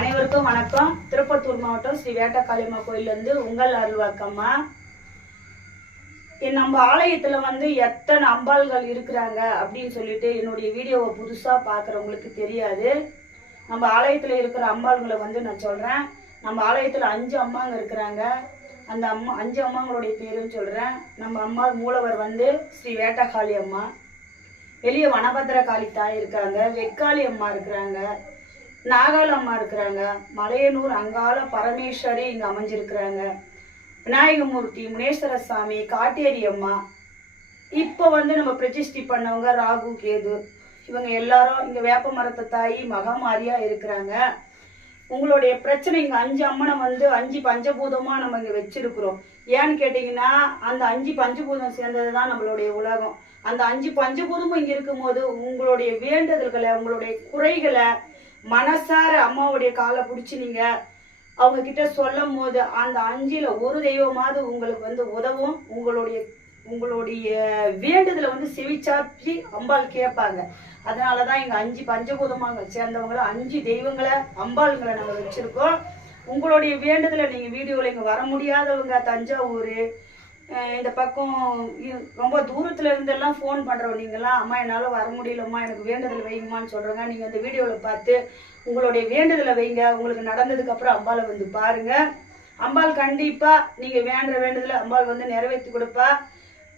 அனைவருக்கும் வணக்கம். திருப்பத்தூர் மாவட்டம் ஸ்ரீ வேட்டக்காளியம்மா கோயிலிருந்து உங்கள் அருள்வாக்கம்மா. நம்ம ஆலயத்துல எத்தனை அம்பாள்கள் இருக்கிறாங்க அப்படின்னு சொல்லிட்டு என்னுடைய வீடியோவை புதுசா பாக்குறவங்களுக்கு தெரியாது. நம்ம ஆலயத்துல இருக்கிற அம்பாள்களை நான் சொல்றேன். நம்ம ஆலயத்துல 5 அம்மாங்க இருக்கிறாங்க. அந்த 5 அம்மாங்களுடைய பேரும் சொல்றேன். நம்ம அம்மா மூலவர் ஸ்ரீ வேட்டக்காளி அம்மா, வெளிய வனபத்திர காளி தாய் இருக்காங்க, வெக்காளி அம்மா இருக்கிறாங்க, நாகால் அம்மா இருக்கிறாங்க, மலையனூர் அங்காள பரமேஸ்வரி இங்க அமைஞ்சிருக்கிறாங்க, விநாயகமூர்த்தி, முனேஸ்வர சாமி, காட்டேரி அம்மா. இப்போ நம்ம பிரதிஷ்டி பண்ணவங்க ராகு கேது, இவங்க எல்லாரும் இங்க வேப்ப மரத்தை தாயி மகாமாரியா இருக்கிறாங்க. உங்களுடைய பிரச்சனை இங்க 5 அம்மனை 5 பஞ்சபூதமா நம்ம இங்க வச்சிருக்கிறோம். ஏன்னு கேட்டீங்கன்னா அந்த 5 பஞ்சபூதம் சேர்ந்ததுதான் நம்மளுடைய உலகம். அந்த 5 பஞ்சபூதமும் இங்க இருக்கும் போது உங்களுடைய வேண்டுதல்களை, உங்களுடைய குறைகளை மனசார அம்மாவுடைய காலை பிடிச்சி நீங்க அவங்க கிட்ட சொல்லும் போது அந்த 5ல ஒரு தெய்வமாவது உங்களுக்கு உதவும். உங்களுடைய வேண்டுதலை செவிச்சாப்பி அம்பாள் கேட்பாங்க. அதனாலதான் இங்க 5 பஞ்சபூதமாக சேர்ந்தவங்களை 5 தெய்வங்களை அம்பாள்களை நம்ம வச்சிருக்கோம். உங்களுடைய வேண்டுதலை நீங்க வீடியோல இங்க வர முடியாதவங்க தஞ்சாவூர் இந்த பக்கம் ரொம்ப தூரத்துல இருந்தெல்லாம் ஃபோன் பண்றோம். நீங்களாம் அம்மா என்னால வர முடியலம்மா, எனக்கு வேண்டுதல் வைங்கம்மான்னு சொல்றாங்க. நீங்க இந்த வீடியோல பார்த்து உங்களுடைய வேண்டுதலை வைங்க. உங்களுக்கு நடந்ததுக்கு அப்புறம் அம்பாளை பாருங்க. அம்பாள் கண்டிப்பா நீங்க வேண்டுதலை அம்பாள் நிறைவேற்றி கொடுப்பா.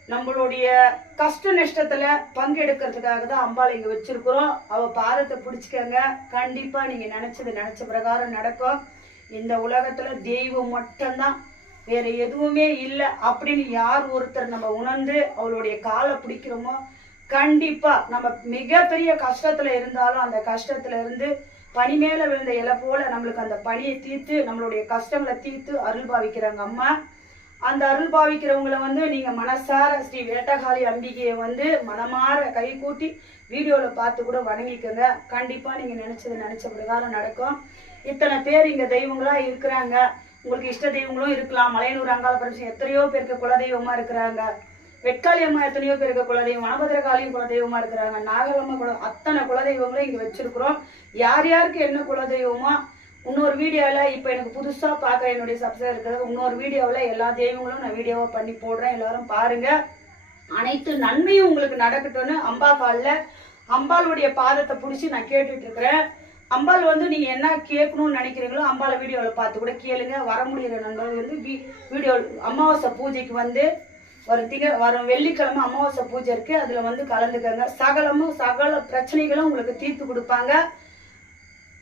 நம்மளுடைய கஷ்ட நஷ்டத்துல பங்கெடுக்கிறதுக்காக தான் அம்பாள் இங்க வச்சிருக்கிறோம். அவ பாதத்தை பிடிச்சிக்கங்க. கண்டிப்பா நீங்க நினைச்ச பிரகாரம் நடக்கும். இந்த உலகத்துல தெய்வம் மட்டும்தான், வேற எதுவுமே இல்லை அப்படின்னு யார் ஒருத்தர் நம்ம உணர்ந்து அவளுடைய காலை பிடிக்கிறோமோ கண்டிப்பா நம்ம மிகப்பெரிய கஷ்டத்துல இருந்தாலும் அந்த கஷ்டத்துல இருந்து பனி மேல விழுந்த இலை போல நம்மளுக்கு அந்த பனியை தீர்த்து நம்மளுடைய கஷ்டங்களை தீர்த்து அருள் பாவிக்கிறாங்க அம்மா. அந்த அருள் பாவிக்கிறவங்களை நீங்க மனசார ஸ்ரீ வேட்டகாளி அம்பிகையை மனமாற கை கூட்டி வீடியோல பார்த்து கூட வணங்கிக்கோங்க. கண்டிப்பா நீங்க நினைச்ச பிரகாரம் நடக்கும். இத்தனை பேர் இங்க தெய்வங்களா இருக்கிறாங்க. உங்களுக்கு இஷ்ட தெய்வங்களும் இருக்கலாம். மலையனூர் அங்காள பரமேஸ்வரி எத்தனையோ பேருக்கு குலதெய்வமா இருக்கிறாங்க. வெட்காளி அம்மா எத்தனையோ பேருக்கு குலதெய்வம், வனபத்திரகாளியும் குலதெய்வமா இருக்கிறாங்க, நாகலம்மா அத்தனை குலதெய்வங்களும் இங்க வச்சிருக்கிறோம். யார் யாருக்கு என்ன குலதெய்வமோ இன்னொரு வீடியோல இப்ப எனக்கு புதுசா பார்க்க என்னுடைய சப்ஸ்கிரைபர் இருக்கிறது இன்னொரு வீடியோவில் எல்லா தெய்வங்களும் நான் வீடியோவா பண்ணி போடுறேன். எல்லாரும் பாருங்க. அனைத்து நன்மையும் உங்களுக்கு நடக்கட்டும்னு அம்பா காலில் அம்பாளுடைய பாதத்தை பிடிச்சி நான் கேட்டுட்டு இருக்கிறேன். அம்பாள் நீங்க என்ன கேட்கணும்னு நினைக்கிறீங்களோ அம்பாளை வீடியோவில் பார்த்து கூட கேளுங்க. வர முடிகிற நண்பர்கள் வீடியோ அமாவாசை பூஜைக்கு வரும் வெள்ளிக்கிழமை அமாவாசை பூஜை இருக்கு. அதுல கலந்துக்கங்க. சகல பிரச்சனைகளும் உங்களுக்கு தீர்த்து கொடுப்பாங்க.